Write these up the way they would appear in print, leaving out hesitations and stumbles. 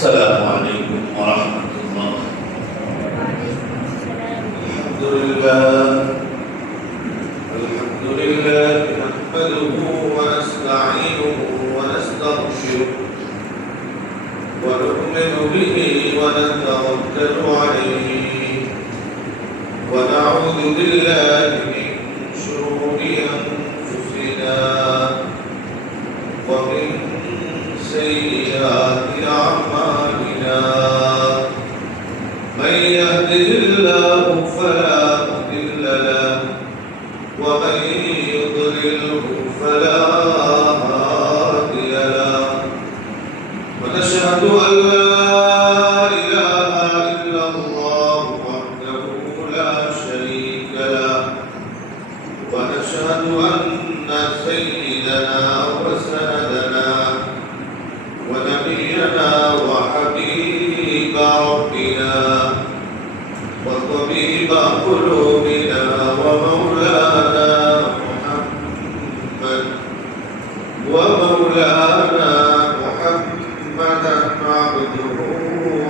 السلام عليكم ورحمة الله. الحمد لله نحمده ونستعينه ونستغفره ونؤمن به ونتوكل عليه ونعوذ بالله من شرور أنفسنا ومن سيئات أعمالنا. من يهده الله فلا مضل له ومن يضلله فلا هادي له. ونشهد أن لا إله إلا الله وحده لا شريك له. ونشهد أن سيدنا وسندنا ونبينا وحبيب ربنا وطبيب قلوبنا ومولانا محمدا عبده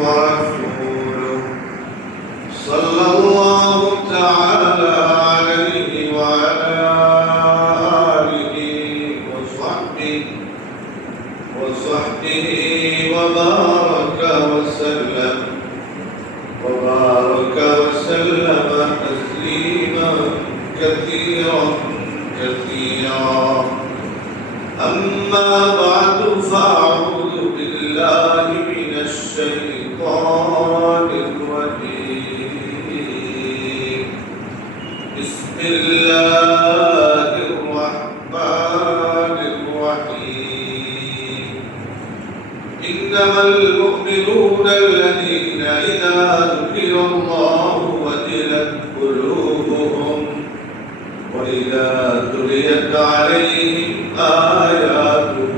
ورسوله صلى الله تعالى عليه وعلى آله وصحبه وبارك وسلم تسليما كثيرا. أما بعد فأعوذ بالله من الشيطان الرجيم. بسم الله الرحمن الرحيم. إنما المؤمنون الذين إذا ذكر الله وجلت قلوبهم وإذا تليت عليهم آياته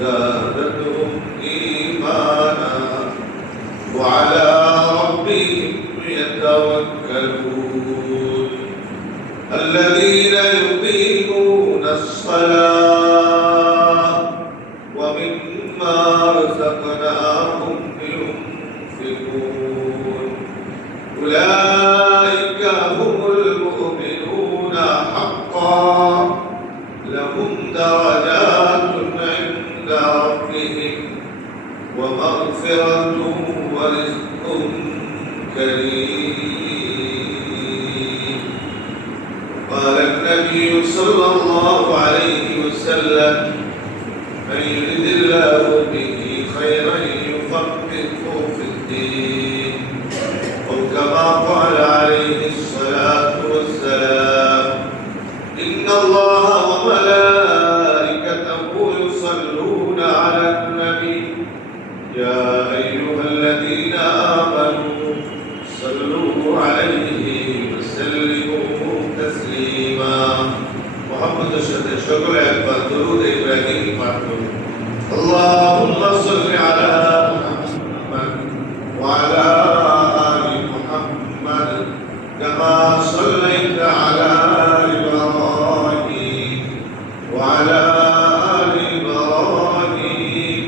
زادتهم إيمانا وعلى ربهم يتوكلون. الذين يقيمون الصلاة ومما رزقناهم ينفقون أولئك هم المؤمنون حقا لهم درجات عند ربهم ومغفرة ورزق كريم. قال النبي صلى الله عليه وسلم من يرد الله به خيرا يفقهه في الدين أو كما قال عليه الصلاة والسلام. إن الله وملائكته يصلون على النبي يا أيها الذين آمنوا صلوا عليه وسلموا تسليما. محمد شكر أكبر درود إبراهيم محمود. اللهم صل على محمد وعلى آل محمد كما صليت على إبراهيم وعلى آل إبراهيم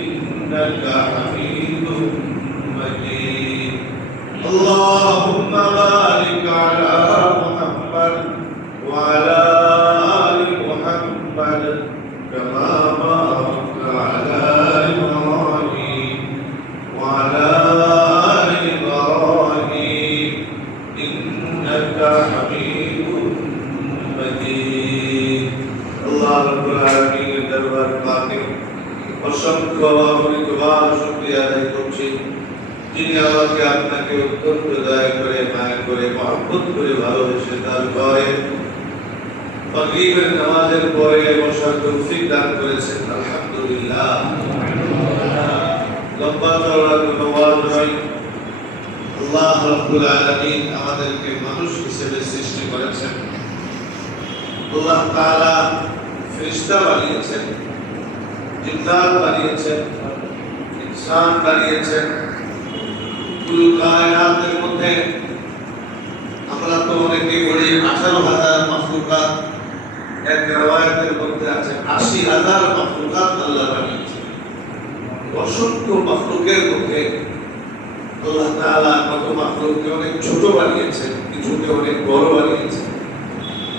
إنك حميد مجيد. اللهم بارك على محمد وعلى آل محمد كما باركت على إبراهيم وعلى آل إبراهيم إنك حميد مجيد. الله رب العالمين দরবার পাকে অসংখ্য অগণিতবার শুকরিয়া আদায় করছি, যিনি আমাকে আপনাকে অত্যন্ত দয়া করে মায়া করে মহব্বত করে ভালোবেসে তার ভয়ে মাগরিবের নামাজের পরে বসার তৌফিক দান করেছেন। আলহামদুলিল্লাহ। লম্বা চওড়া কোনো ওয়াজ নয়, আল্লাহ রাব্বুল আলামিন আমাদেরকে মানুষ হিসেবে সৃষ্টি করেছেন। আল্লাহ তাআলা ফেরেশতা বানিয়েছেন, জিন্নাত বানিয়েছেন, ইনসান বানিয়েছেন। কুল কায়নাতের মধ্যে আমরা তো অনেকেই বলি 18,000 মাখলুকাত, এক রিওয়ায়াতের মধ্যে আছে 80,000 মাখলুকাত আল্লাহ বানিয়েছেন। অসংখ্য মাখলুকের মধ্যে আল্লাহ তাআলা কত মাখলুককে অনেক ছোট বানিয়েছেন, কিছুকে অনেক বড় বানিয়েছেন।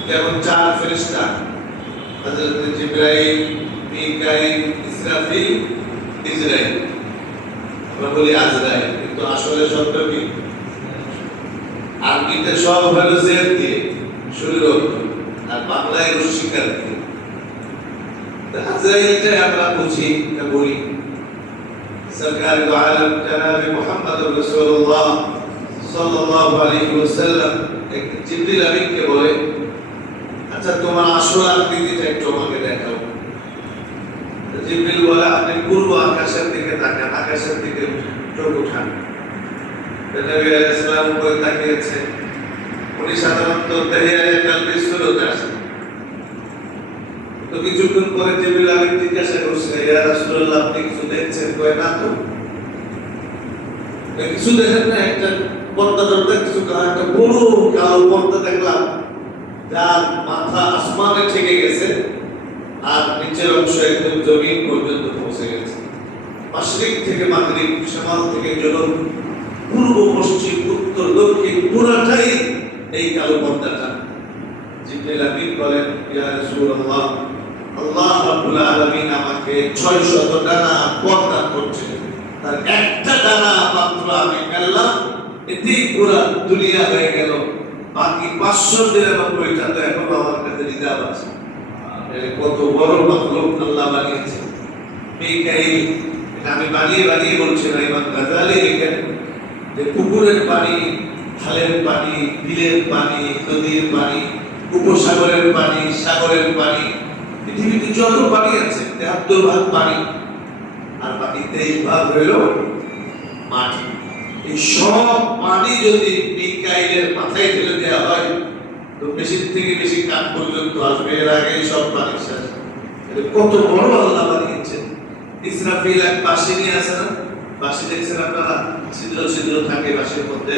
যেমন চার ফেরেশতা, হযরত জিবরাইল, মিকাইল, ইসরাফিল, ইজরাইল। আমরা বলি আজরাইল, কিন্তু আসলে শব্দ কি? আরবিতে সব হলো জের দিয়ে শুরু, আর বাংলায় রস্বীকার দিয়ে। আজরাইলটা আমরা বুঝি না বলি। সরকার দো আলম জনাব মুহাম্মদুর রাসূলুল্লাহ সাল্লাল্লাহু আলাইহি ওয়াসাল্লাম এক জিবরিল আমিনকে বলে, আচ্ছা তোমার আসল আকৃতিটা একটু আমাকে দেখাও। জিবরিল বলে, আপনি পূর্ব আকাশের দিকে তাকান, আকাশের দিকে চোখ উঠান। নবী আলাইহিস সালাম উপরে তাকিয়েছেন। উনি সাধারণত তাহিয়ায়ে কালবি সুরতে আসেন। তো কিছুক্ষণ পরে জিবরিল আমিন জিজ্ঞাসা করছে, ইয়া রাসূলুল্লাহ আপনি কিছু দেখছেন? কয় না তো। কিছু দেখেন না? একটা পর্দা টর্দা কিছু একটা বড় কালো পর্দা দেখলাম, যার মাথা আসমানে ঠেকে গেছে আর নিচের অংশ একদম জমিন পর্যন্ত পৌঁছে গেছে। মাশরিক থেকে মাগরিব, শামাল থেকে জনুব, পূর্ব পশ্চিম উত্তর দক্ষিণ পুরাটাই এই কালো পর্দাটা। জিবরিল আমিন বলেন, ইয়া রাসূলুল্লাহ আল্লাহ রাব্বুল আলামিন আমাকে 600 ডানা প্রদান করছেন, তার একটা ডানা মাত্র আমি পেলাম, এতেই পুরো দুনিয়া হয়ে গেল। বাকি 599টা তো এখনো আমার কাছে রিজার্ভ আছে। কত বড় মাখলুক আল্লাহ বানিয়েছেন। মিকাইল, এটা আমি বানিয়ে বানিয়ে বলছি না, ইমাম গাজালি লিখেন যে পুকুরের পানি, খালের পানি, বিলের পানি, নদীর পানি, উপসাগরের পানি, সাগরের পানি, পৃথিবীতে যত পানি আছে 73 ভাগ পানি, আর বাকি 23 ভাগ হইল মাটি। এই সব পানি যদি মিকাইলের মাথায় ফেলে দেওয়া হয় তো বেশি থেকে বেশি কান পর্যন্ত আসবে, এর আগে সব পানি শেষ। কত বড় আল্লাহ বানিয়েছেন। ইসরাফিল এক বাঁশি নিয়ে আসে না? বাঁশি দেখছেন আপনারা? ছিদ্র ছিদ্র থাকে বাঁশির মধ্যে।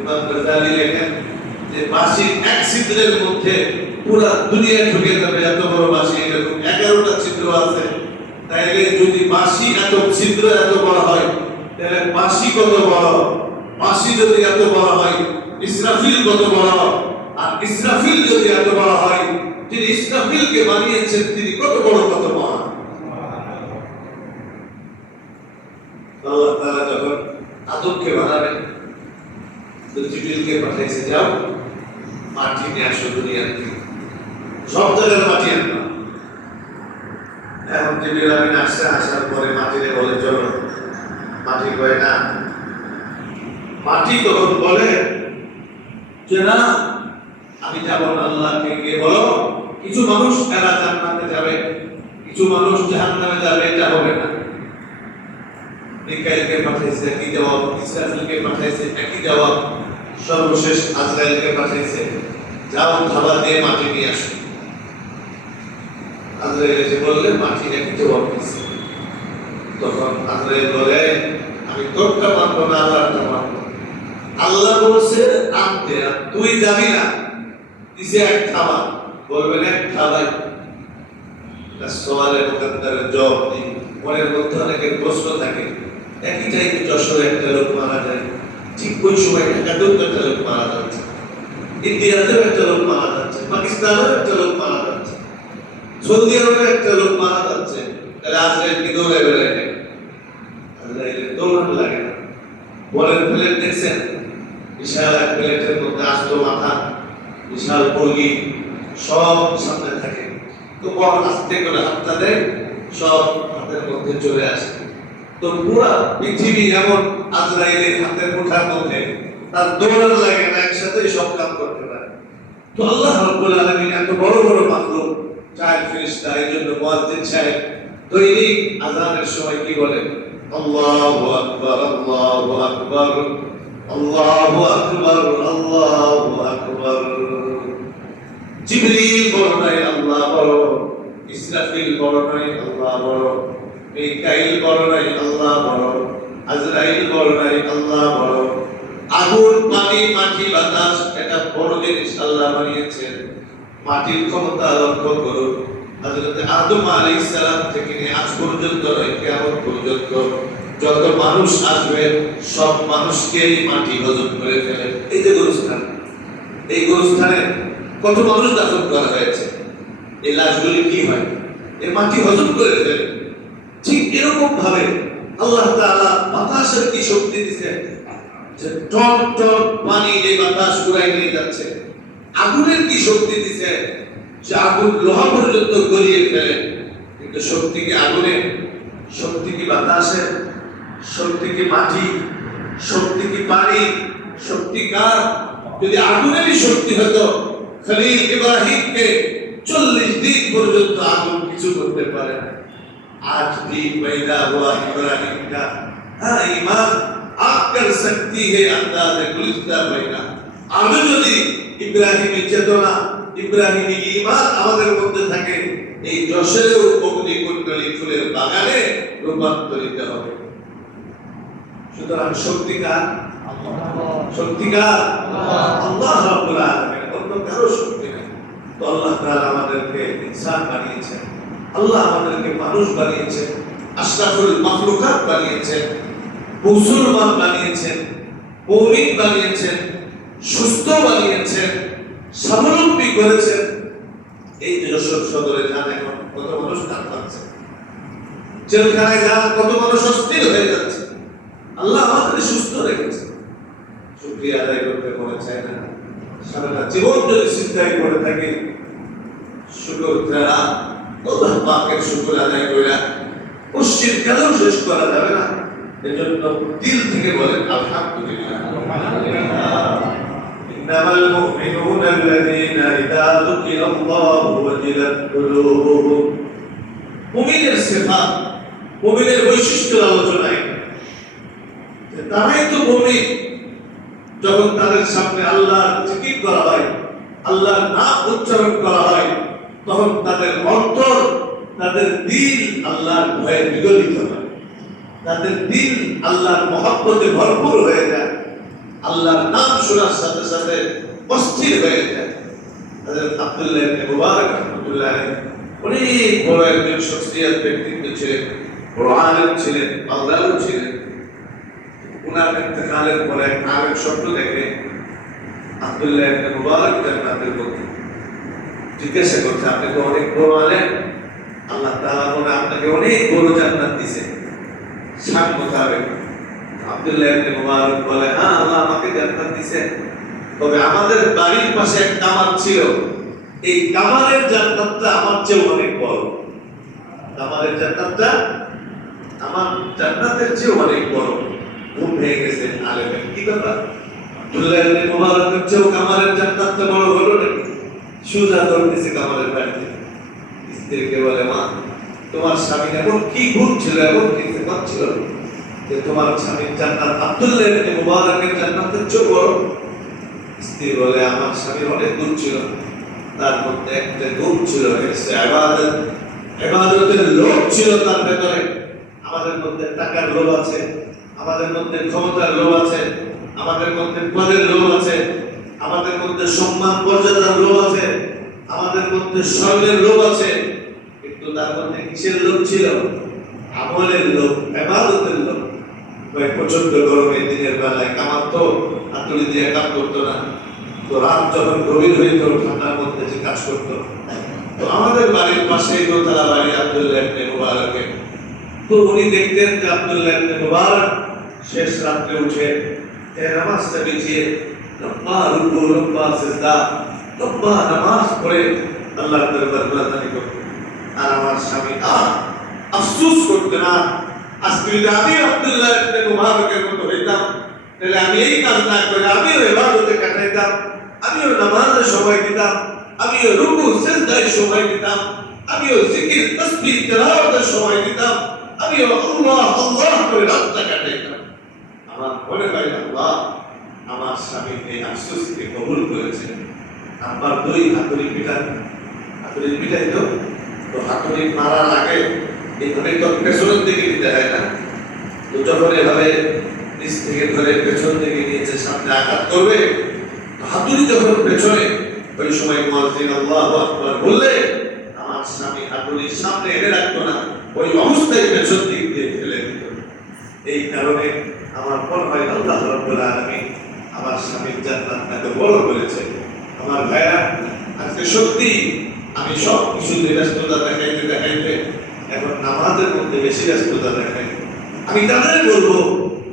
ইমাম গাজালি লেখেন যে বাঁশির এক ছিদ্রের মধ্যে পুরো দুনিয়া ঢুকে যাবে, এত বড় বাঁশি। এরকম 11টা ছিদ্র আছে। তাইলে যদি বাঁশি এত ছিদ্র এত বড় হয়, তাহলে বাঁশি কত বড়? বাঁশি যদি এত বড় হয়, ইসরাফিল কত বড়? আর ইসরাফিল যদি এত বড় হয়, যিনি ইসরাফিলকে বানিয়েছেন তিনি কত বড়, কত মহান। আল্লাহ তাআলা যখন আদমকে বানাবেন তো জিবরিলকে পাঠাইছে, যাও মাটি নিয়ে আসো দুনিয়ার থেকে। সব জায়গায় মাটি আনবা। এখন জিবরিল আমিন আসছে, আসার পরে মাটিরে বলে চলো। মাটি কয় না। মাটি তখন বলে যে না, আমি যাব না। আল্লাহকে গিয়ে বলো কিছু মানুষ এরা জান্নাতে যাবে, কিছু মানুষ জাহান্নামে যাবে, এটা হবে না। মিকাইলকে পাঠাইছে, একই জবাব। ইসরাফিলকে পাঠাইছে, একই জবাব। সর্বশেষ আজরাইলকে পাঠাইছে, যাও খাবার দিয়ে মাটি নিয়ে আসো। আজরাইল এসে বললে মাটি একই জবাব দিচ্ছে। তখন আজরাইল বলে, আমি তোরটা মানবো না, আল্লাহটা মানবো। আল্লাহ বলছে আনতে, তুই যাবি না। দিছে এক খাবার, বলবেন এক খাবার। সওয়ালের মুকদ্দারের জবাব দিই। মনের মধ্যে অনেকের প্রশ্ন থাকে, একই টাইমে যশোরে একটা লোক মারা যায়, ঠিক ওই সময় ঢাকাতেও একটা লোক মারা যাচ্ছে, ইন্ডিয়াতেও একটা লোক মারা যাচ্ছে, পাকিস্তানেও একটা লোক মারা যাচ্ছে, সৌদি আরবেও একটা লোক মারা যাচ্ছে। তাহলে আজরাইল কি দৌড়ে বেড়ায় না? আজরাইলের দৌড়ানো লাগে না। বলের প্লেট দেখছেন? বিশাল এক প্লেটের মধ্যে আস্ত মাথা, বিশাল মুরগি, সব সামনে থাকে। তো বড় আস্তে করে হাতটা দেয়, সব হাতের মধ্যে চলে আসে। তো পুরা পৃথিবী এমন আজরাইলের হাতের মুঠার মধ্যে, তার দৌড়ানো লাগে না, একসাথে সব কাজ করতে পারে। তো আল্লাহ রাব্বুল আলামিন এত বড় বড় মাখলুক, চার ফেরেশতা। এই জন্য মুয়াজ্জিন সাহেব দৈনিক আযানের সময় কি বলেন? আল্লাহু আকবার, আল্লাহু আকবার, আল্লাহু আকবার, আল্লাহু আকবার। জিবরিল বড় নয়, আল্লাহ বড়। ইসরাফিল বড় নয়, আল্লাহ বড়। মিকাইল বড় নয়, আল্লাহ বড়। আজরাইল বড় নয়, আল্লাহ বড়। আগুন, পানি, মাটি, বাতাস, এটা বড় জিনিস আল্লাহ বানিয়েছেন। মাটির ক্ষমতা লক্ষ্য করুন। হযরত আদম আলাইহিস সালাম থেকে নিয়ে আজ পর্যন্ত কিয়ামত পর্যন্ত যত মানুষ আসবে সব মানুষকেই মাটি হজম করে ফেলে। এই যে গোরস্থান, এই গোরস্থানে কত মানুষ দাফন করা হয়েছে, এই লাশগুলি কি হয়, এই মাটি হজম করে ফেলে। ঠিক এরকম ভাবে আল্লাহ তাআলা বাতাসের কি শক্তি দিয়েছে যে টন টন পানি এই বাতাস ঘুরাই নিয়ে যাচ্ছে। আগুনের কি শক্তি দিয়েছে যে আগুন লোহা পর্যন্ত গলিয়ে ফেলে। কিন্তু শক্তি কি আগুনের, শক্তি কি বাতাসের, শক্তি কি মাটি, শক্তি কি পানি, শক্তি কার? যদি আগুনেরই শক্তি হতো খলিল ইব্রাহিমকে 40 দিন পর্যন্ত আগুন কিছু করতে পারে না। 8 दिन पैदा हुआ इब्राहिम का, हाँ ईमान आग कर सकती है अंदाज गुलिस्ता पैदा। आगे যদি ইব্রাহিমী চেতনা, ইব্রাহিমী ঈমান আমাদের মধ্যে থাকে, এই যশোরের অগ্নিকুণ্ডলী ফুলের বাগানে রূপান্তরিত হবে। সুতরাং শক্তিকার, শক্তিকার আল্লাহ রাব্বুল আলামিন, অন্য কারো শক্তি নেই। তো আল্লাহ তাআলা আমাদেরকে ইনসান বানিয়েছেন, আল্লাহ আমাদেরকে মানুষ বানিয়েছেন, আশরাফুল মাখলুকাত বানিয়েছেন, মুসলমান বানিয়েছেন, মুমিন বানিয়েছেন, সুস্থ বানিয়েছেন, স্বাবলম্বী করেছেন। এই যে যশোর সদরে যান এখন কত মানুষ টান পাচ্ছে, জেলখানায় যান কত মানুষ অস্থির হয়ে যাচ্ছে। আল্লাহ আমাদের সুস্থ রেখেছে, শুকরিয়া আদায় করতে মনে চায় না। সারাটা জীবন যদি চিন্তায় করে থাকি, শুকর ছাড়া আল্লাহ পাকের শুকর আদায় কইরা পশ্চিম কালেও শেষ করা যাবে না। এজন্য দিল থেকে বলেন আলহামদুলিল্লাহ। ইন্নামাল মুমিনুনা আল্লাযীনা ইযা যুকিরাল্লাহু ওয়াজিলাত কুলুবুহুম। মুমিনের সিফাত, মুমিনের বৈশিষ্ট্যের আলোচনায় তারাই তো মুমিন যখন তাদের সামনে আল্লাহর জিকির করা হয়, আল্লাহর নাম উচ্চারণ করা হয়, তখন তাদের অন্তর, তাদের দিল আল্লাহর ভয়ে বিগলিত হয়, তাদের দিল আল্লাহর মহব্বতে ভরপুর হয়ে যায়, আল্লাহর নাম শোনার সাথে সাথে অস্থির হয়ে যায়। তাদের আব্দুল্লাহ ইবনে মুবারক রাহমাতুল্লাহ আলাইহি অনেক বড় একজন শখসিয়ত, ব্যক্তিত্ব ছিলেন, বড় আলেম ছিলেন, আল্লাহও ছিলেন। উনার ইন্তেকালের পরে আরেক স্বপ্ন দেখে আব্দুল্লাহ ইবনে মুবারক জান্নাতের পথে। জিজ্ঞাসা করছে, আপনি তো অনেক বড় আলেম, আল্লাহ তাআলা মনে আপনাকে অনেক বড় জান্নাত দিয়েছে, শান মোতাবেক। আব্দুল্লাহ ইবনে মুবারক বলে, হ্যাঁ আল্লাহ আমাকে জান্নাত দিয়েছে, তবে আমাদের বাড়ির পাশে এক কামার ছিল, এই কামারের জান্নাতটা আমার চেয়ে অনেক বড়। কামারের জান্নাতটা আমার জান্নাতের চেয়ে অনেক বড়। ঘুম ভেঙে গেছে আলেমের, কি ব্যাপার? আব্দুল্লাহ ইবনে মুবারকের চেয়েও কামারের জান্নাতটা বড় হলো নাকি? সুজা ধরতেছে কামারের বাড়িতে। স্ত্রীকে বলে, মা তোমার স্বামী এমন কি গুণ ছিল, এমন কি সিফাত ছিল যে তোমার স্বামীর জান্নাত আব্দুল্লাহ ইবনে মুবারকের জান্নাতের চেয়ে বড়? স্ত্রী বলে, আমার স্বামীর অনেক গুণ ছিল, তার মধ্যে একটা গুণ ছিল ইবাদত, ইবাদতের লোভ ছিল তার ভেতরে। আমাদের মধ্যে টাকার লোভ আছে, আমাদের মধ্যে ক্ষমতার লোভ আছে, আমাদের মধ্যে পদের লোভ আছে, আমাদের মধ্যে সম্মান মর্যাদার লোভ আছে, আমাদের মধ্যে স্বর্ণের লোভ আছে, কিন্তু তার মধ্যে কিসের লোভ ছিল? আমলের লোভ, ইবাদতের লোভ। ওই প্রচন্ড গরমে দিনের বেলায় কামাতো হাতুড়ি দিয়ে কাজ করতো না, তো রাত যখন গভীর হয়ে তো ঠান্ডার মধ্যে যে কাজ করতো। তো আমাদের বাড়ির পাশে দোতলা বাড়ি আব্দুল্লাহ ইবনে মুবারকের। তো উনি দেখতেন যে আব্দুল্লাহ ইবনে মুবারক শেষ রাত্রে উঠে নামাজটা বিছিয়ে লম্বা রুকু, লম্বা সিজদা, লম্বা নামাজ পড়ে আল্লাহর দরবারে প্রার্থনা করতেন। আর আমার স্বামী আফসোস করতেন, না আজকে যদি আমি আব্দুল্লাহ ইবনে মুবারকের মতো হইতাম, তাহলে আমি এই কাজ না করে আমিও ইবাদতে কাটাইতাম, আমিও নামাজে সময় দিতাম, আমিও রুকু সিজদায় সময় দিতাম, আমিও জিকির তাসবিহ তেলাওয়াতে সময় দিতাম, আমিও আল্লাহ আল্লাহ করে রাতটা কাটাইতাম। আমার মনে হয় আল্লাহ আমার স্বামীর এই আফসোসকে কবুল করেছেন। আমার দুই হাতুড়ি পিটাইতো, তো হাতুড়ি মারার আগে এখানে তো পেছনের দিকে দিতে হয় না, তো যখন এভাবে নিচ থেকে ধরে পেছন দিকে নিয়েছে সামনে আঘাত করবে, হাতুড়ি যখন পেছনে, ওই সময় মুয়াজ্জিন আল্লাহু আকবার বললে আমার স্বামী হাঁটুনির সামনে এনে রাখতো না, ওই অবস্থায় পেছন দিক দিয়ে ফেলে দিত। এই কারণে আমার মনে হয় আল্লাহ রাব্বুল আলামিন আমার স্বামীর জান্নাতটাকে বড় করেছে। আমার ভাইরা, আজকে সত্যি আমি সব কিছুতে ব্যস্ততা দেখাইতে এখন নামাজের মধ্যে বেশি ব্যস্ততা দেখাই। আমি তাদের বলবো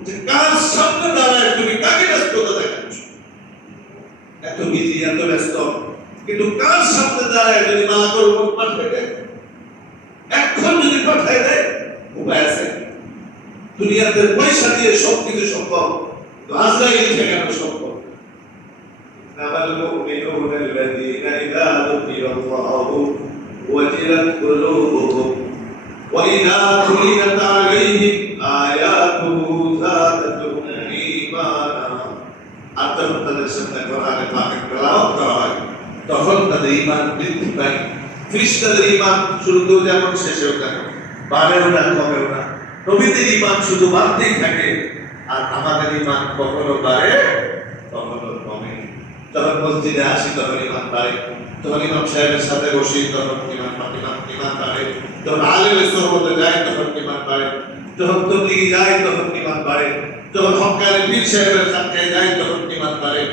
যে কার সামনে দাঁড়ায় তুমি কাকে ব্যস্ততা দেখাচ্ছ? এত বিজি, এত ব্যস্ত, কিন্তু কার সামনে দাঁড়ায় যদি মালা করবো পাঠাই দেয়, এখন যদি পাঠাই দেয়, উপায় আছে। দুনিয়াতে পয়সা দিয়ে সবকিছু সম্ভব, তো আজরাইল থেকে কেন সম্ভব? নামাল মুমিনুনা আল্লাযীনা ইযা যুকিরাল্লাহু ওয়াজিলাত কুলুবুহুম ওয়া ইযা তুলিয়াত আলাইহিম আয়াতুহু যাদাতুহুম ঈমানা। আর যখন তাদের সামনে কোরআনে পাকের তেলাওয়াত করা হয়, তখন তাদের ঈমান বৃদ্ধি পায়। ফেরেশতাদের ঈমান শুরুতেও যেমন শেষেও তেমন, বাড়েও না কমেও না। নবীদের ঈমান শুধু বাড়তেই থাকে, আর আমাদের ঈমান কখনো বাড়ে কখনো কমে। যখন মসজিদে আসি তখন ঈমান বাড়ে, যখন ইমাম সাহেবের সাথে বসি তখন ঈমান বাড়ে, যখন আলেমের সোহবতে যাই তখন ঈমান বাড়ে, যখন তবলিগে যাই তখন ঈমান বাড়ে, যখন হক্কানি পীর সাহেবের সাথে যাই তখন ঈমান বাড়ে,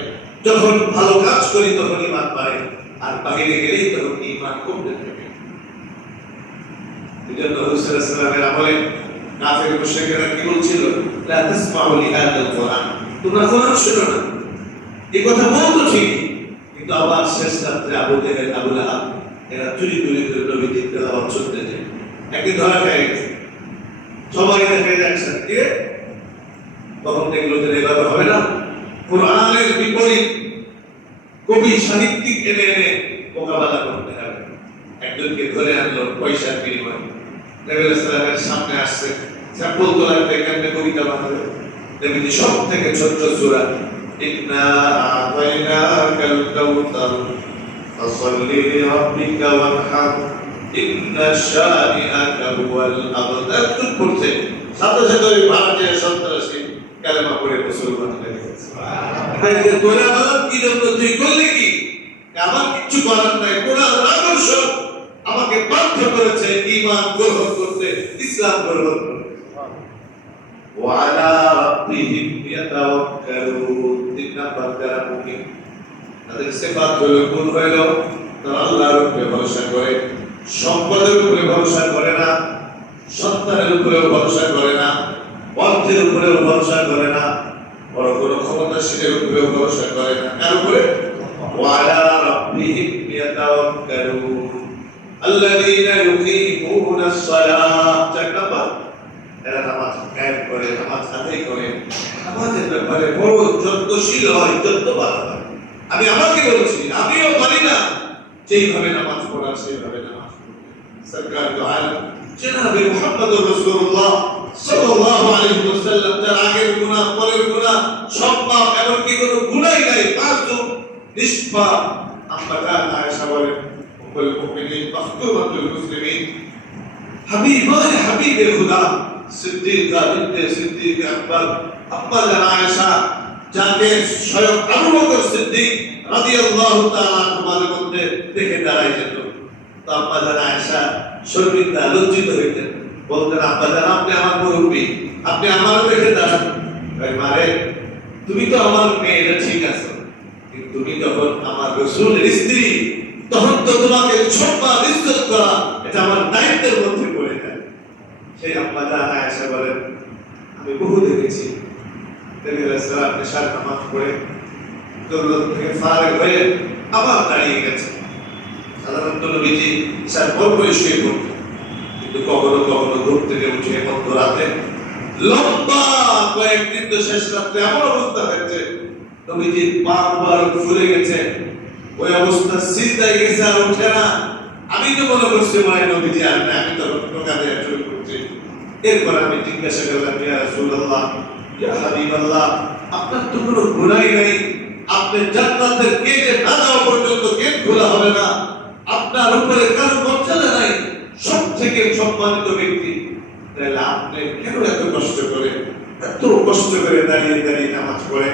যখন ভালো কাজ করি তখন ঈমান বাড়ে, আর বাইরে গেলেই তখন ঈমান কমতে থাকে। এজন্য রাসূল সাল্লাল্লাহু আলাইহি ওয়াসাল্লামের আমলে কাফের মুশরিকরা কি বলছিল? লা তাসমাউ লিহাদাল কোরআন, তোমরা কোরআন শোনো না। এই কথা বলতো ঠিকই, কিন্তু আবার শেষ রাত্রে আবু জেহেল, আবু লাহাব এরা চুরি করে নবীজির তেলাওয়াত শুনতে যায়। একদিন ধরা খেয়ে গেছে, সবাই দেখে যাচ্ছে কে, তখন দেখলো যে এভাবে হবে না, কোরআনের বিপরীত কবি সাহিত্যিক এনে এনে মোকাবেলা করতে হবে। একজনকে ধরে আনলো পয়সার বিনিময়ে, নবী সাল্লাল্লাহু সামনে আসছে, স্যাম্পল তোলার এখানে কবিতা বানাবে। নবীজি সব থেকে ছোট্ট সূরা ইন্না আতাইনাকাল কাউসার ফাসাল্লি লিরাব্বিকা ওয়ানহার ইন্না শানিআকা হুয়াল আবতার পড়ছে। সাথে সাথে ওই ভারতীয় সন্ত্রাসী কালেমা পড়ে মুসলমান হয়ে গেছে। সুবহানাল্লাহ। তোরা বল কি জন্য তুই করলি কি? আমার কিছু করার নাই, কোরআন আকর্ষণ আমাকে বাধ্য করেছে ঈমান গ্রহণ করতে, ইসলাম গ্রহণ করতে। ওয়া আলা রাব্বিহিম ইয়াতাওয়াক্কালুন। তিন নাম্বার যারা মুমিন, তাদের সিফাত হলো, গুণ হলো, তারা আল্লাহর উপরে ভরসা করে, সম্পদের উপরে ভরসা করে না, সন্তানের উপরেও ভরসা করে না, অর্থের উপরেও ভরসা করে না, বড় কোনো ক্ষমতাশীলের উপরেও ভরসা করে না। কার উপরে? ওয়া আলা রাব্বিহিম ইয়াতাওয়াক্কালুন আল্লাযীনা ইউকিমুনাস সালাত। চার নাম্বার, এরা নামাজ কায়েম করে, নামাজ আদায় করে, নামাজের ব্যাপারে বড় যত্নশীল হয়, যত্নবান হয়। আমি আমাকে বলছি, আমিও পারি না যেইভাবে নামাজ পড়া সেইভাবে নামাজ পড়তে। সরকার তো আলম জনাবে মুহাম্মদুর রাসূলুল্লাহ সাল্লাল্লাহু আলাইহি ওয়াসাল্লাম তার আগের গুনাহ, পরের গুনাহ, সব পাপ, এমনকি কোনো গুনাহই নাই, মাসুম, নিষ্পাপ। আম্মা আয়েশা বলেন, উম্মুল মুমিনিন মাখতুমাতুল মুসলিমিন, হাবিবায়ে হাবিবে খুদা, সিদ্দিকা বিনতে সিদ্দিক আকবর, আম্মা আয়েশা, যাকে স্বয়ং আবু বকর সিদ্দিক রাদিয়াল্লাহু তাআলা আনহুর মধ্যে দেখে দাঁড়াই যেত। তো আম্মা আয়েশা শর্মিন্দা, লজ্জিত হইতেন, বলতেন, আব্বা জান আপনি আমার মুরব্বী, আপনি আমারও দেখে দাঁড়ান। মারে, তুমি তো আমার মেয়ে, ঠিক আছে, কিন্তু তুমি যখন আমার রাসূলের স্ত্রী, তখন তো তোমাকে সম্মান ইজ্জত করা এটা আমার দায়িত্বের মধ্যে পড়ে যায়। সেই আম্মা জান আয়েশা বলেন, আমি বহু দেখেছি নবী রাসূল পেশার নামাজ পড়ে দৌলত থেকে ফারেগ হয়ে আবার দাঁড়িয়ে গেছে। সাধারণত নবীজি ঈশার পর পরে শুয়ে পড়তেন, কিন্তু কখনো কখনো ঘুম থেকে উঠে মধ্যরাতে লম্বা কয়েকদিন, তো শেষ রাত্রে এমন অবস্থা হয়েছে নবীজি পা মুবারক ফুলে গেছে, ওই অবস্থা সিজদায় গেছে আর উঠে না। আমি তো মনে করছি মনে নবীজি আর না, আমি তো টোকা দিয়ে শুরু করছি। এরপর আমি জিজ্ঞাসা করলাম, ইয়া রাসূলুল্লাহ, ইয়া হাবিবাল্লাহ, আপনার তো কোনো গুনাহই নাই, আপনি জান্নাতের গেটে না যাওয়া পর্যন্ত গেট খোলা হবে না, আপনার উপরে কারো মর্যাদা নাই, সবথেকে সম্মানিত ব্যক্তি, তাহলে আপনি কেন এত কষ্ট করে দাঁড়িয়ে দাঁড়িয়ে নামাজ পড়ে,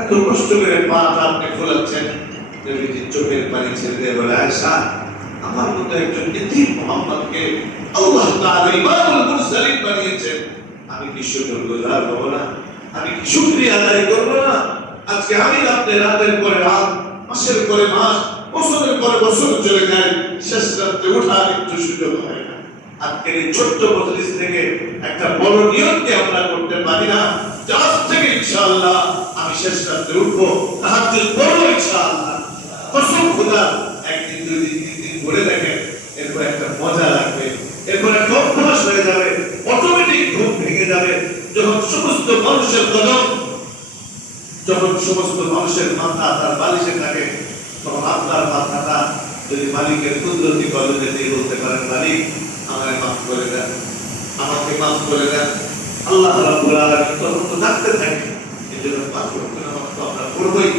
এত কষ্ট করে পা আপনি খোলাচ্ছেন? নবীজি চোখের পানি ছেড়ে দিয়ে বলে, আয়েশা, আমার মতো একজন এতিম মুহাম্মদকে আল্লাহ তাআলা ইমামুল মুরসালিন বানিয়েছেন, আমি কি শুকরগুজার হব না? আমি কি শুকরিয়া আদায় করব না? আজকে আমি আপনি রাতের পরে রাত, মাসের পরে মাস, বছরের পরে বছর চলে যায়, শেষ রাতে ওঠার একটু সুযোগ হয় না। আজকের এই ছোট্ট মজলিস থেকে একটা বড় নিয়মকে আমরা করতে পারি না, আজ থেকে ইনশাআল্লাহ আমি শেষ রাতে উঠবো, তাহাজ্জুদ পড়বো ইনশাআল্লাহ। কসম খোদা, একদিন দুই দিন তিন দিন করে দেখেন, এরপর একটা মজা লাগবে, এরপর একটা অভ্যাস হয়ে যাবে, অটোমেটিক ঘুম ভেঙে যাবে। যখন সমস্ত মানুষের কদম, যখন সমস্ত মানুষের মাথা তার বালিশে থাকে, তখন আপনার মাথাটা যদি মালিকের কুদরতি কদমে দিয়ে বলতে পারেন, মালিক আমাকে মাফ করে দেন, আমাকে মাফ করে দেন, আল্লাহ রাব্বুল আলামিন তখন তো ডাকতে থাকে। এই জন্য 5 ওয়াক্ত নামাজ তো আমরা পড়বই।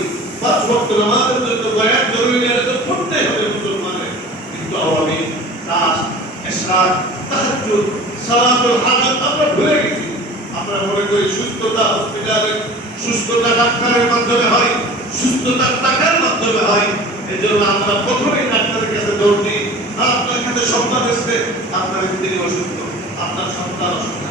5 ওয়াক্ত নামাজের জন্য বয়ান জরুরি, এটা তো পড়তেই হবে মুসলমানের। কিন্তু আওয়ামী তাস, ইশরাক, তাহাজ্জুদ, সালাতুল হাজাত আমরা ভুলে গেছি। আমরা মনে করি সুস্থতা হসপিটালে, সুস্থতা ডাক্তারের মাধ্যমে হয়, সুস্থতা টাকার মাধ্যমে হয়। এজন্য আমরা প্রথমেই ডাক্তারের কাছে দৌড় দিই। আপনার কাছে সংবাদ এসেছে আপনার স্ত্রী অসুস্থ, আপনার সন্তান অসুস্থ,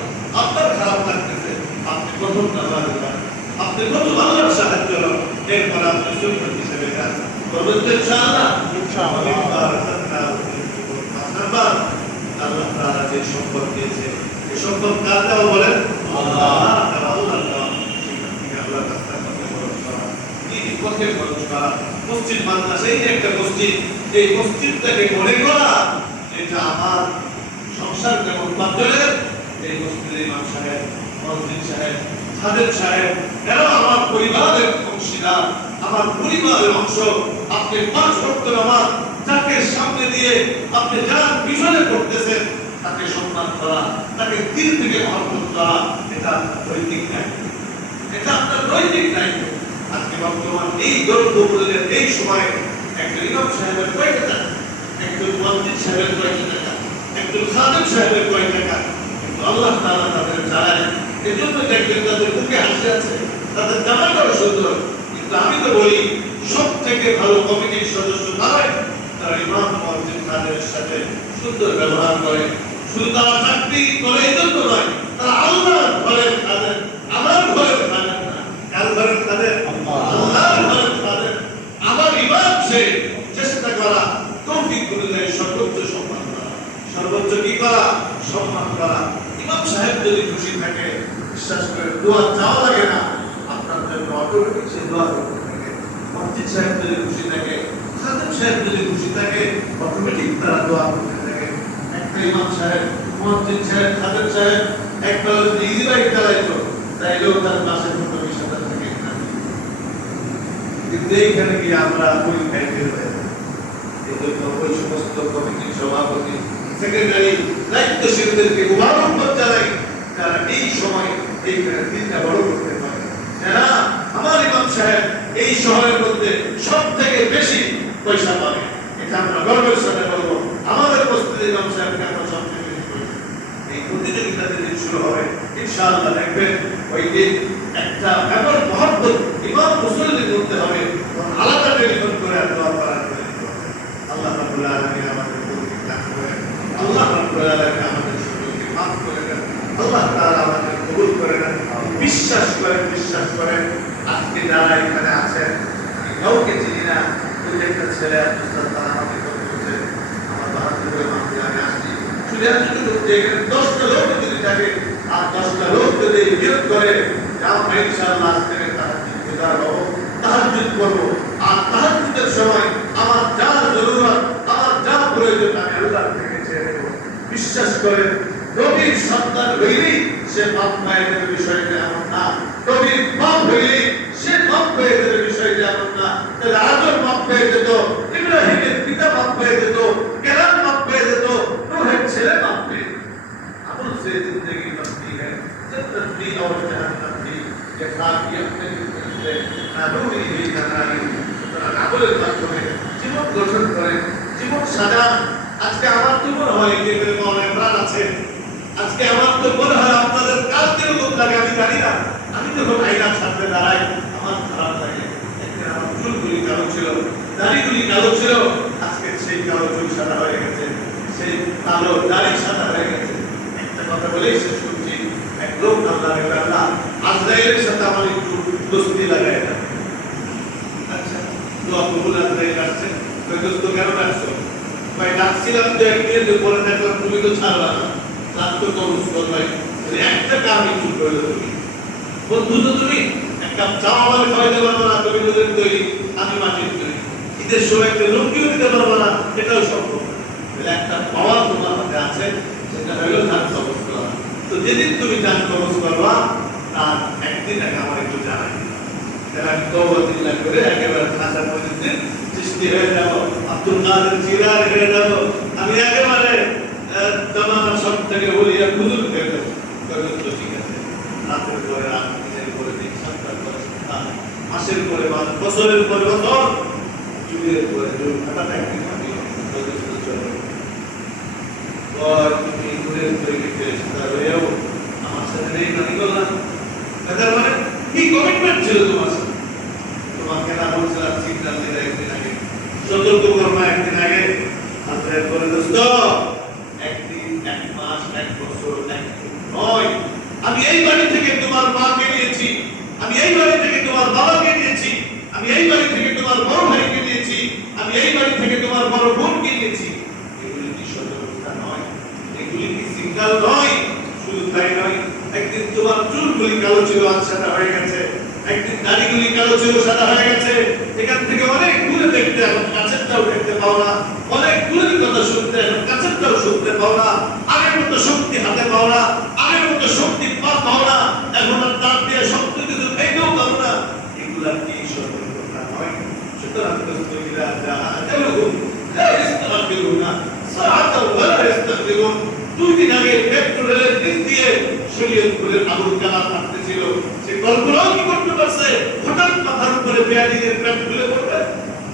আপনার খারাপ লাগতেছে, আপনি প্রথম নামাজে যান, আপনি প্রথম আল্লাহর সাহায্য নেন, এরপর আপনি সুন্নত হিসেবে যান। বলবেন তো ইনশাআল্লাহ, ইনশাআল্লাহ। আল্লাহ তাআলা যে সম্পদ দিয়েছে, এই সম্পদ কার দেওয়া বলেন? আল্লাহ তাআলা। আল্লাহ রাস্তা খরচ করা, এই পথে খরচ করা, মসজিদ মাদ্রাসা, এই একটা মসজিদ, এই মসজিদটাকে মনে করা এটা আমার সংসার যেমন বাঁচলেন, এই মসজিদের ইমাম সাহেব, মসজিদ সাহেব, খাদেম সাহেব, এরা আমার পরিবারের অংশীদার, আমার পরিবারের অংশ। আপনি 5 ওয়াক্ত নামাজ যাকে সামনে দিয়ে আপনি যার পিছনে করতেছেন, তাকে সম্মান করা, তাকে দিল থেকে মহব্বত করা, এটা নৈতিক দায়িত্ব, এটা আপনার নৈতিক দায়িত্ব। আজকে বর্তমান এই দৌড়দৌড়ের এই সময়ে একজন ইমাম সাহেবের কয়টা টাকা, একজন মসজিদ সাহেবের কয়টা টাকা, একজন খাদেম সাহেবের কয় টাকা, কিন্তু আল্লাহ তাআলা তাদের চায়। এজন্য দেখবেন তাদের মুখে হাসি আছে, তাদের জামাটাও সুন্দর। কিন্তু আমি তো বলি সব থেকে ভালো কমিটির সদস্য তারাই, তারা ইমাম মসজিদ খাদেমের সাথে সুন্দর ব্যবহার করে। শুধু তারা চাকরি করে এজন্য নয়, তারা আল্লাহর ঘরের খাদেম, আমার ঘরের খাদেম না। কার ঘরের খাদেম? আল্লাহর ঘরের খাদেম। আমার ইমাম সে চেষ্টা করা, তৌফিক অনুযায়ী সর্বোচ্চ সম্মান করা, সর্বোচ্চ কি করা? সম্মান করা। ইমাম সাহেব যদি খুশি থাকে, বিশ্বাস করে দোয়া চাওয়া লাগে না, আপনার জন্য অটোমেটিক সে দোয়া করতে থাকে। মসজিদ সাহেব যদি খুশি থাকে, খাদেম সাহেব যদি খুশি থাকে, অটোমেটিক তারা দোয়া করতে থাকে। একটা ইমাম সাহেব, মসজিদ সাহেব, খাদেম সাহেব একবেলা যদি ইজি বাইক চালাইতো, তাইলেও তার মাসে 15-20,000 টাকা ইনকাম। কিন্তু এইখানে গিয়ে আমরা ওই ব্যাংকের হয়ে যাই। এই জন্য ওই সমস্ত কমিটির সভাপতি, সেক্রেটারি, দায়িত্বশীলদেরকে মুবারকবাদ জানাই, যারা এই সময় এইখানে দিনটা বড় করতে পারে। যারা আমার ইমাম সাহেব এই শহরের মধ্যে সব থেকে বেশি পয়সা পাবে, এটা আমরা গর্বের সাথে বলবো। আমাদের উপস্থিত ইমাম সাহেবকে আমরা সব থেকে বেশি পয়সা, এই প্রতিযোগিতা যেদিন শুরু হবে ইনশাআল্লাহ দেখবেন ওই দিন একটা ব্যাপক মহব্বত ইমাম মুসল্লিদের করতে হবে, আলাদা টেলিফোন করে আর দোয়া করার প্রয়োজন হবে। আল্লাহ রাব্বুল আলামিন আমাদের তৌফিক দান করেন, আল্লাহ রাব্বুল আলামিন আমাদের সকলকে মাফ করে দেন, আল্লাহ তাআলা আমাদের কবুল করে নেন। বিশ্বাস করেন, বিশ্বাস করেন, আজকে যারা এখানে আছেন কাউকে চিনি না, ওই একটা ছেলে আব্দুল তাআলা আমাকে বলছে আমার বাহাদুরের মাঝে আমি আসছি, শুধু এতটুকু যে এখানে 10টা লোক যদি থাকে আর 10টা লোক যদি নিয়োগ করে যে আমরা ইনশাআল্লাহ আজ থেকে তাহাজ্জুদ গুজার হব, তাহাজ্জুদ করবো, আর তাহাজ্জুদের সময় আমার যা জরুরত, আমার যা প্রয়োজন আমি আল্লাহর থেকে চেয়ে নেব। বিশ্বাস করেন, নবীর সন্তান হইলেই সে বাপ মায়ের দেবে বিষয়টা এমন না, নবীর বাপ হইলেই সে বাপ পেয়ে দেবে বিষয়টা এমন না। তাহলে আদম বাপ পেয়ে যেত, ইব্রাহিমের পিতা বাপ পেয়ে যেত, কেরাম বাপ পেয়ে যেত, নূহের ছেলে বাপ পেয়ে যেত। আমল সে জিন্দগি बनती है जन्नत भी और जहन्नम भी, ये खाकी अपने से ना नूरी भी ना नारी। সুতরাং আমলের মাধ্যমে জীবন গঠন করে, জীবন সাজান। আজকে আমার তো মনে হয় যে অনেক প্রাণ আছে, আজকে আমার তো মনে হয় আপনাদের কাল কিরকম লাগে আমি জানি না। আমি যখন আয়নার সামনে দাঁড়াই আমার খারাপ লাগে। একদিন আমার চুলগুলি কালো ছিল, দাড়িগুলি কালো ছিল, আজকে সেই কালো চুল সাদা হয়ে গেছে, সেই কালো দাড়ি সাদা হয়ে গেছে। একটা কথা বলেই শেষ করছি, এক লোক আল্লাহ আজরাইলের সাথে আমার একটু দোস্তি লাগায় না। আচ্ছা, দোয়া কবুল। আজরাইল আসছে, ওই দোস্ত কেন ডাকছো? ভাই ডাকছিলাম তো একদিন, পরে দেখলাম তুমি তো ছাড়লা না, রাত তো কবুল করবাই, একটা কাম একটু করে দাও তুমি। বন্ধু তো তুমি এক কাপ চা আমার খাওয়াইতে পারবো না, তুমি দুধের তৈরি, আমি মাটির তৈরি, ঈদের সময় একটা লুঙ্গিও দিতে পারবো না, এটাও সম্ভব। একটা পাওয়ার তোমার হাতে আছে, সেটা হলো দান কবজ করা। তো যেদিন তুমি দান কবজ করবা তার একদিন আগে আমার একটু জানাই, তাহলে আমি তওবা দিল্লাহ করে একেবারে খাসা পর্যন্ত সৃষ্টি হয়ে যাব, আব্দুল কাদের জিলানী হয়ে যাব, আমি একেবারে জামানার সব থেকে বলিয়া বুজুর্গ হয়ে যাব। তো ঠিক আছে, রাতের পরে রাত, দিনের পরে দিন, সপ্তাহের পরে সপ্তাহ, মাসের পরে মাস, বছরের পরে বছর, যুগের পরে যুগ, হঠাৎ একদিন আমি চলে তুমি ঘুরের তৈরি ফেরেশতা হয়েও আমার সাথে নেই মানি করলাম। তার মানে কি কমিটমেন্ট ছিল তোমার সাথে? তোমাকে না বলছিলাম সিগন্যাল দিলে একদিন আগে, সতর্ক করবা একদিন আগে, আর এরপরে দোস্ত একদিন, এক মাস, এক বছর, এক নয়, আমি এই বাড়ি থেকে তোমার মাকে নিয়েছি, আমি এই বাড়ি থেকে তোমার বাবাকে নিয়েছি, আমি এই বাড়ি থেকে তোমার বড় ভাইকে নিয়েছি, আমি এই বাড়ি থেকে তোমার বড় বোনকে নিয়েছি। এগুলি কি সতর্কতা নয়? এগুলি কি সিগন্যাল নয়? শুধু তাই নয়, একদিন তোমার চুলগুলি কালো ছিল, আজ সাদা হয়ে গেছে, একদিন দাড়িগুলি কালো ছিল, সাদা হয়ে গেছে, এখান থেকে অনেক দূরে দেখতে, এখন কাছেরটাও দেখতে পাও না, অনেক দূরের কথা শুনতে, এখন কাছেরটাও শুনতে পাও না, আগের মতো শক্তি হাতে পাও না, আগের মতো শক্তি পাও না, এখন আর দাঁত দিয়ে শক্ত কিছু খাইতেও পারো না। এগুলা কি সতর্কতা নয়? সুতরাং দোস্তরা জাহাদাহুম লা ইস্তাগফিরুনা সাআতাও ওয়া লা ইস্তাগফিরুন। 2 দিন আগে পেট্রোলের দিক দিয়ে শরীয়তপুরের আবুল কালাম মারতেছিল, সে কল্পনাও কি করতে পারছে হঠাৎ মাথার উপরে বেয়াদিনের পেট খুলে পড়বে?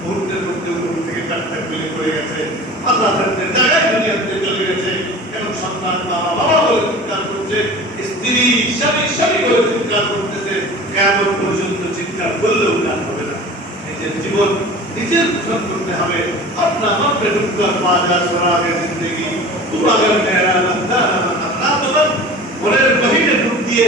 মুহূর্তের মধ্যে উপর থেকে পেটটা খুলে পড়ে গেছে, মাথা ফেটে জায়গায় দুনিয়াতে চলে গেছে। এখন সন্তান বাবা বাবা বলে চিৎকার করছে, স্ত্রী স্বামী স্বামী বলে চিৎকার করতেছে। কেমন পর্যন্ত চিৎকার করলেও কাজ হবে না। নিজের জীবন নিজের রক্ষা করতে হবে। अपना वक्त ढूंढकर बाजार सरागे जिंदगी तू अगर मेरा बंदा ना तो बस মনের গহীনে ঢুক দিয়ে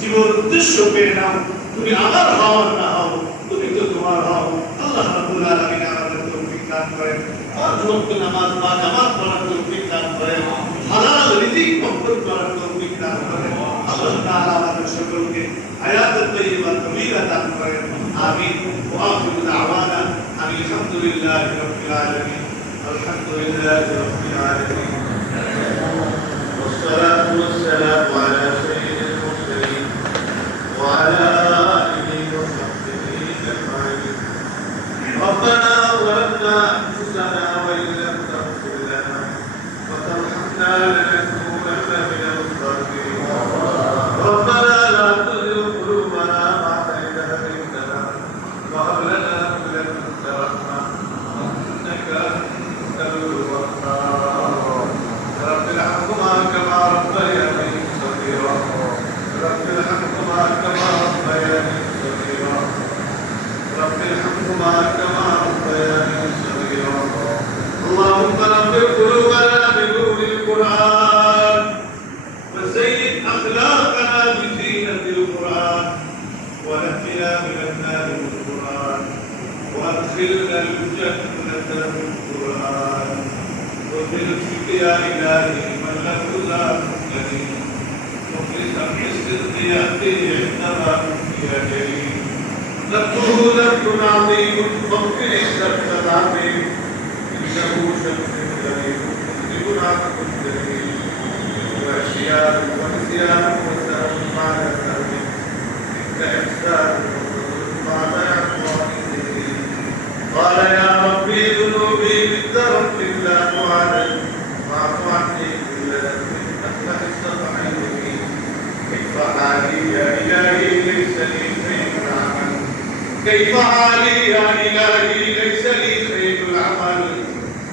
জীবন উদ্দেশ্য পেয়ে নাও। তুমি আমার হও না হও, তুমি তো তোমার হও। আল্লাহ রাব্বুল আলামিন আমাদের তৌফিক দান করেন, পাঁচ ওয়াক্ত নামাজ বা জামাত পড়ার তৌফিক দান করেন, হালাল রিজিক ভক্ষণ করার তৌফিক দান করেন। আল্লাহ তাআলা আমাদের সকলকে হায়াতুত তাইয়্যিবা তাওয়িলা দান করেন। আমিন। ওয়া আখিরু দাওয়ানা আলহামদুলিল্লাহি রাব্বিল আলামিন। আলহামদুলিল্লাহি রাব্বিল আলামিন। والصلاة والسلام على سيد المرسلين وعلى آله وصحبه أجمعين. ربنا ظلمنا أنفسنا وإن لم تغفر لنا وترحمنا لنكونن من الخاسرين. ربنا لا تزغ قلوبنا بعد إذ هديتنا وهب لنا من لدنك رحمة إنك أنت الوهاب. رب ارحمهما كما ربياني صغيرا. رب ارحمهما كما ربياني صغيرا. رب ارحمهما كما ربياني صغيرا. اللهم نور قلوبنا بنور القرآن وزين أخلاقنا بزينة القرآن ونقنا من النار بالقرآن وأدخلنا الجنة بالقرآن. وبلطفك يا إلهي من له لا مهتدي مخلصا بالصدق يأتي عندما كنت جليل. لفظه لفظ عظيم فاغفر الشرك العظيم إنه شمس كريم مذنب عن كل دليل وعصيان ونسيان وسهو بعد سهو منك إحسان وفضل بعد إعطاء ذكري. قال يا ربي ذنوبي بالدرك لا تعادل واعف عني كل ذنب أنت استطعتني. كيف حالي يا إلهي ليس لي خير العمل. كيف حالي يا إلهي ليس لي خير العمل.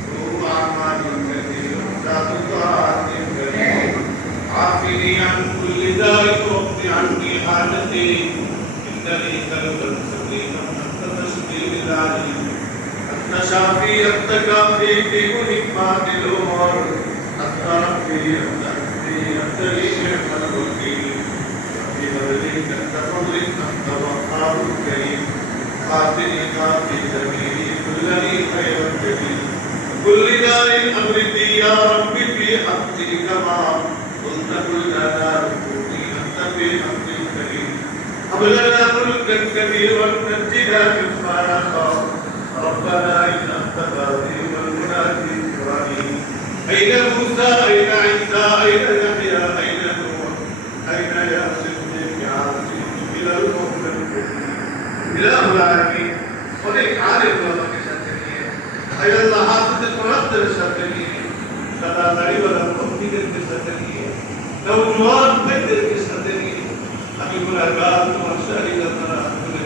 نور أعمال كثير ذات طاعات كثير. عافني عن كل ذلك واقض عني حاجتي. إنني قلبا سليما أنت تشفي بالعليم. أنت شافي ربي أنت كافي في مهمات الأمور أنت ربي أنت حسبي أنت لي نعم الوكيل ربي بذلك أنت فضلك أنت وهاب الكريم آتني ما في سبيلي كلني خير كبير كل داء أمرتي يا ربي في حقي كما قلت كلنا ركوتي أنت في حق الكريم هب لنا ملكا كبيرا نجنا مما نخاف ربنا إنك قاضي والمنادي الرحيم أين موسى أين عيسى أين يحيى أين نوح أين ياسين بن عاصم إلى المؤمن إله العالمين অনেক আলেম আমাকে সাথে নিয়ে আয় আল্লাহ হাফেজ কোরআনের সাথে নিয়ে সাদা দাড়িওয়ালা মুফতিদেরকে সাথে নিয়ে নওজওয়ান ভাইদেরকে সাথে নিয়ে আমি গুনাহগার তোমার শাহিদাত দ্বারা করে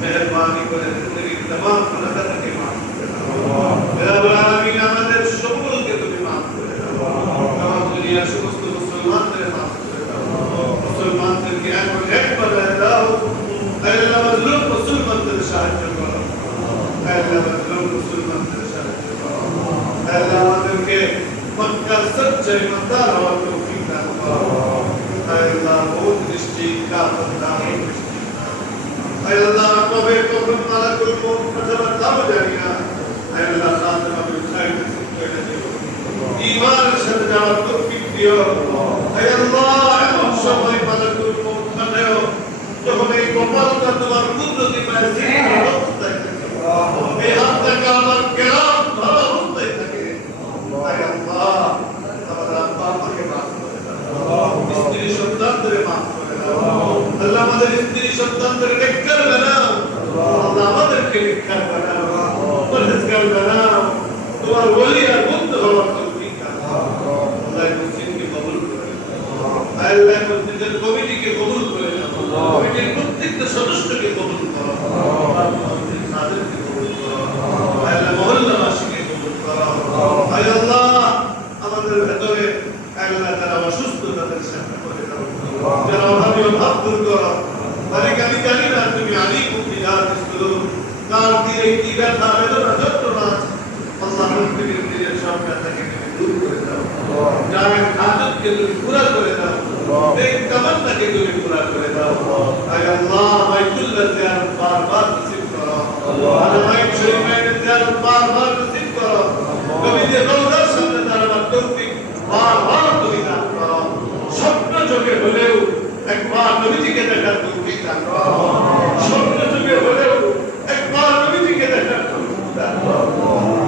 মেহেরবানি করে জিন্দেগি तमाम গুনাহকে মাফ করে দাও ইলাহ আলামিন আমাদের সকলকে তুমি মাফ করে দাও তামাম দুনিয়ার সমস্ত মুসলমানদের মাফ করে দাও মুসলমানদেরকে এক বানায় দাও আল্লাহ মজলুম মুসলমানদের সাহায্য করো আল্লাহ মজলুম মুসলমানদের সাহায্য করো আল্লাহ আমাদেরকে মক্কার সচ্চাই ইমানদার হওয়ার তৌফিক দান করো আল্লাহ বহুত নিশ্চিত কাফর দাও আল্লাহ কবে কখন মালাকুল মউত ফজর দাও জানি না আল্লাহ খাতেমা বিল খায়র করে দিও ঈমানের সাথে যাওয়ার তৌফিক দিও আল্লাহ এমন সময় মালাকুল মউত পাঠাও যখন এই কপালটা তোমার কুদরতি পায়ে জিন্দা অবস্থায় থাকে এই হাতটাকে আমার কেরাম ধরা অবস্থায় থাকে আল্লাহ আমার আব্বা আমাকে মাফ করে দাও স্ত্রী সন্তানদের মাফ করে দাও আল্লাহ আমাদের স্ত্রী সন্তানদের নেককার বানাও আল্লাহ আমাদেরকে নেককার বানাও পরহেজগার বানাও তোমার ওলি আর বন্ধু হওয়ার তৌফিক দাও আল্লাহ মসজিদকে কবুল করে আল্লাহ মসজিদের কমিটিকে কবুল করে দাও কমিটির প্রত্যেকটা সদস্যকে কবুল করো মসজিদ সাদেরকে কবুল করো আল্লাহ মহল্লাবাসীকে কবুল করো আল্লাহ আমাদের ভেতরে আল্লাহ যারা অসুস্থ তাদের সেবা করে দাও যারা অভাবী অভাব দূর করো মালিক আমি জানি না তুমি আলিকুম বিযাতিস সুদূর কার দিয়ে কি ব্যথা বেদনা যন্ত্রণা আছে আল্লাহ প্রত্যেকের দিলের সব ব্যথাকে তুমি দূর করে দাও যার হাজতকে তুমি পুরা করে দাও এই তামান্নাকে তুমি পুরা করে দাও আয় আল্লাহ বাইতুল্লাহ জিয়ারত বারবার নসিব করো হারামাইন শরীফের জিয়ারত বারবার নসিব করো নবীজির রওজার সামনে দাঁড়ানোর তৌফিক বারবার তুমি দান করো স্বপ্ন যোগে হলেও একবার নবীজিকে দেখার তৌফিক দান করো স্বপ্ন যোগে হলেও একবার নবীজিকে দেখার তৌফিক দান করো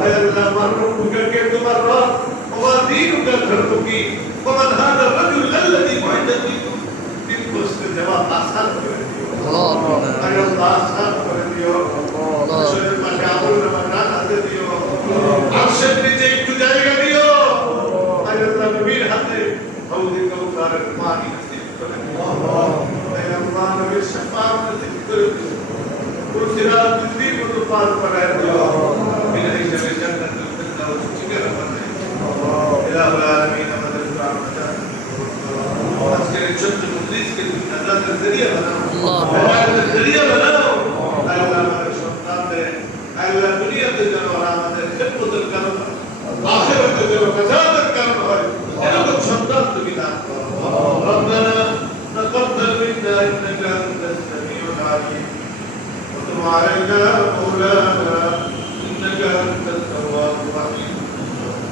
আয় আল্লাহ আমার রব্বুকে তোমার রব ওয়া দীনুকা ধরতুকি ومن هذا الرجل الذي بعث فيكم তিন প্রশ্নের জবাব আসান করে দিও আয় আল্লাহ আসান করে দিও শরীর পাশে আমল নামা হাতে দিও আরশের নিচে একটু জায়গা দিও আয় আল্লাহ নবীর হাতে হাউজে কাউসারের পানি নসিব করে দিও আয় আল্লাহ নবীর শাফাআত নসিব করে দিও পুরসিরাত দিন মতো পার করায় দিও বিনা হিসাবে জান্নাতুল ফিরদাউস ঠিকানা বানায় ইলাহুল আলামিন আমাদের আজকের ছোট্ট মুজলিসকে তুমি নাজাতের জরিয়া বানাও হেদায়েতের জরিয়া বানাও আল্লাহ আমাদের সন্তানদের আল্লাহ দুনিয়াতে যেন আমাদের খেদমতের কারণ আখিরাতে যেন নাজাতের কারণ হয় এরকম সন্তান তুমি দান করো রব্বানা তাকাব্বাল মিন্না ইন্নাকা আনতাস সামিউল আলিম ওয়া তুব আলাইনা মাওলানা ইন্নাকা আনতাত তাওয়াবুর রাহিম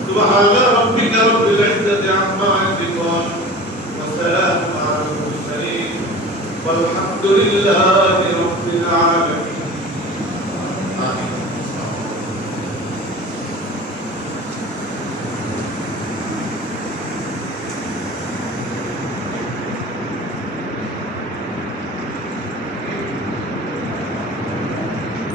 سبحان ربك رب العزة عما يصفون وسلام على المرسلين والحمد لله رب العالمين